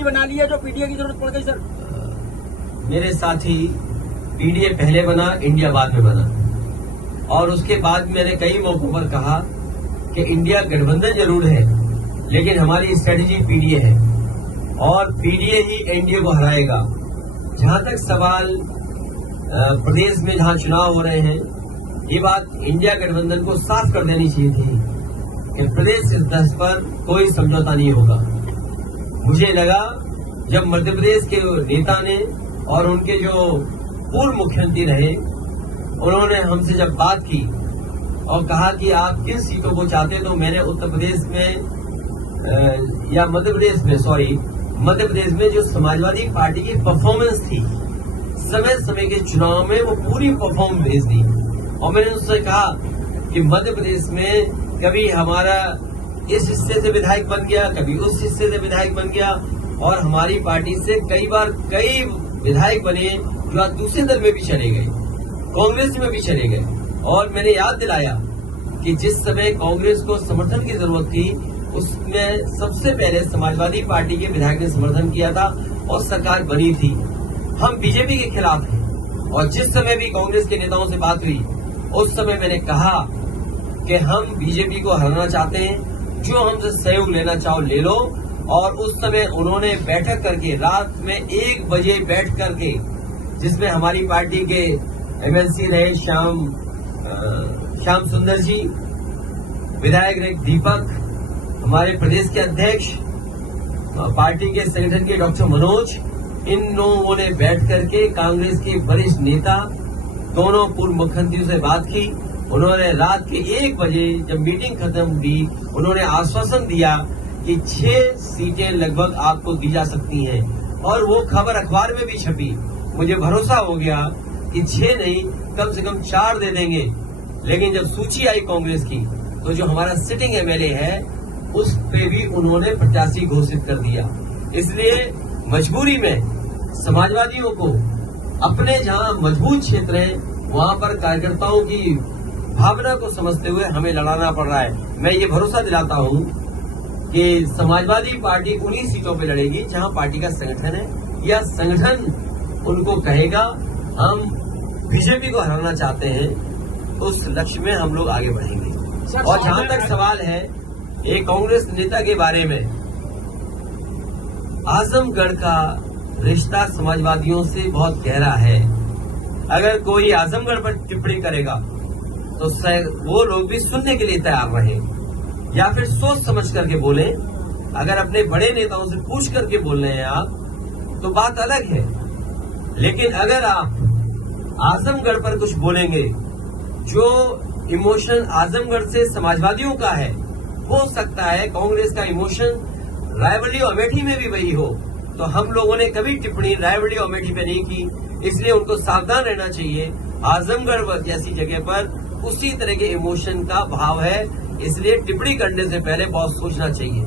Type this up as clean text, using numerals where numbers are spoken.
Party बना ली है जो पीडीए की जरूरत पड़ गई सर? मेरे साथी, पीडीए पहले बना, इंडिया बाद में बना, और उसके बाद मैंने कई मौकों पर कहा कि इंडिया गठबंधन जरूर है, लेकिन हमारी स्ट्रेटेजी पीडीए है और पीडीए ही एनडीए को हराएगा। जहां तक सवाल प्रदेश में जहां चुनाव हो रहे हैं, ये बात इंडिया गठबंधन को साफ कर देनी चाहिए थी कि प्रदेश इस दस पर कोई समझौता नहीं होगा। मुझे लगा जब मध्य प्रदेश के नेता ने और उनके जो पूर्व मुख्यमंत्री रहे, उन्होंने हमसे जब बात की और कहा कि आप किन सीटों को चाहते, तो मैंने उत्तर प्रदेश में या मध्य प्रदेश में जो समाजवादी पार्टी की परफॉर्मेंस थी समय समय के चुनाव में, वो पूरी परफॉर्मेंस भेज दी। और मैंने उससे कहा कि मध्य प्रदेश में कभी हमारा इस हिस्से से विधायक बन गया, कभी उस हिस्से से विधायक बन गया, और हमारी पार्टी से कई बार कई विधायक बने जो आज दूसरे दल में भी चले गए, कांग्रेस में भी चले गए। और मैंने याद दिलाया कि जिस समय कांग्रेस को समर्थन की जरूरत थी, उसमें सबसे पहले समाजवादी पार्टी के विधायक ने समर्थन किया था और सरकार बनी थी। हम बीजेपी के खिलाफ हैं, और जिस समय भी कांग्रेस के नेताओं से बात हुई, उस समय मैंने कहा कि हम बीजेपी को हराना चाहते हैं, जो हमसे सहयोग लेना चाहो ले लो। और उस समय उन्होंने बैठक करके, रात में 1 बजे बैठ करके, जिसमें हमारी पार्टी के एमएलसी रहे श्याम सुंदर जी, विधायक रहे दीपक, हमारे प्रदेश के अध्यक्ष, पार्टी के संगठन के डॉक्टर मनोज, इन लोगों ने बैठ करके कांग्रेस के वरिष्ठ नेता, दोनों पूर्व मुख्यमंत्रियों से बात की। उन्होंने रात के 1 बजे जब मीटिंग खत्म हुई, उन्होंने आश्वासन दिया कि 6 सीटें लगभग आपको दी जा सकती हैं, और वो खबर अखबार में भी छपी। मुझे भरोसा हो गया कि 6 नहीं, कम से कम 4 दे देंगे। लेकिन जब सूची आई कांग्रेस की, तो जो हमारा सिटिंग एमएलए है, उस पे भी उन्होंने प्रत्याशी घोषित कर दिया। इसलिए मजबूरी में समाजवादियों को अपने जहां मजबूत क्षेत्र है, वहां पर कार्यकर्ताओं की भावना को समझते हुए हमें लड़ाना पड़ रहा है। मैं ये भरोसा दिलाता हूं कि समाजवादी पार्टी उन्हीं सीटों पे लड़ेगी जहां पार्टी का संगठन है, या संगठन उनको कहेगा हम बीजेपी को हराना चाहते हैं, उस लक्ष्य में हम लोग आगे बढ़ेंगे। और जहां तक सवाल है एक कांग्रेस नेता के बारे में, आजमगढ़ का रिश्ता समाजवादियों से बहुत गहरा है। अगर कोई आजमगढ़ पर टिप्पणी करेगा तो वो लोग भी सुनने के लिए तैयार रहे, या फिर सोच समझ करके बोले। अगर अपने बड़े नेताओं से पूछ करके बोल रहे हैं आप, तो बात अलग है। लेकिन अगर आप आजमगढ़ पर कुछ बोलेंगे, जो इमोशन आजमगढ़ से समाजवादियों का है, हो सकता है कांग्रेस का इमोशन रायबरेली और अमेठी में भी वही हो। तो हम लोगों ने कभी टिप्पणी रायबरेली और अमेठी पे नहीं की, इसलिए उनको सावधान रहना चाहिए। आजमगढ़ जैसी जगह पर उसी तरह के इमोशन का भाव है, इसलिए टिप्पणी करने से पहले बहुत सोचना चाहिए।